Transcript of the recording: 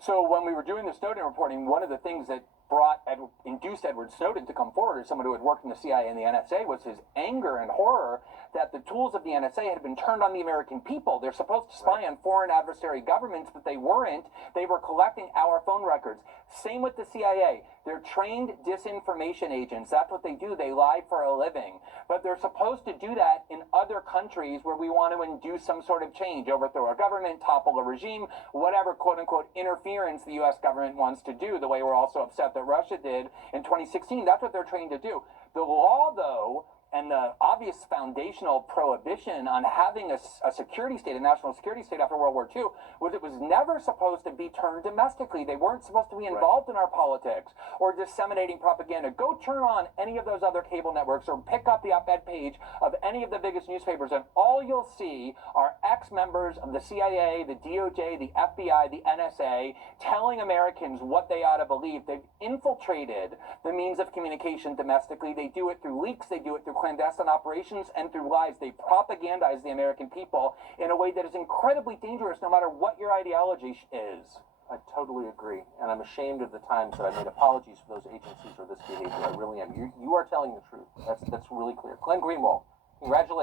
So when we were doing the Snowden reporting, one of the things that induced Edward Snowden to come forward as someone who had worked in the CIA and the NSA was his anger and horror that the tools of the NSA had been turned on the American people. They're supposed to spy on foreign adversary governments, but they weren't. They were collecting our phone records. Same with the CIA. They're trained disinformation agents. That's what they do. They lie for a living. But they're supposed to do that in other countries where we want to induce some sort of change, overthrow a government, topple a regime, whatever quote-unquote interference the U.S. government wants to do, the way we're also upset that Russia did in 2016. That's what they're trained to do. The law, though, and the obvious foundational prohibition on having a security state, a national security state after World War II, was it was never supposed to be turned domestically. They weren't supposed to be involved in our politics or disseminating propaganda. Go turn on any of those other cable networks or pick up the op-ed page of any of the biggest newspapers, and all you'll see are ex-members of the CIA, the DOJ, the FBI, the NSA, telling Americans what they ought to believe. They've infiltrated the means of communication domestically. They do it through leaks. They do it through clandestine operations and through lies. They propagandize the American people in a way that is incredibly dangerous no matter what your ideology is. I totally agree, and I'm ashamed of the times that I made apologies for those agencies or this behavior. I really am. You are telling the truth. That's really clear. Glenn Greenwakd, congratulations.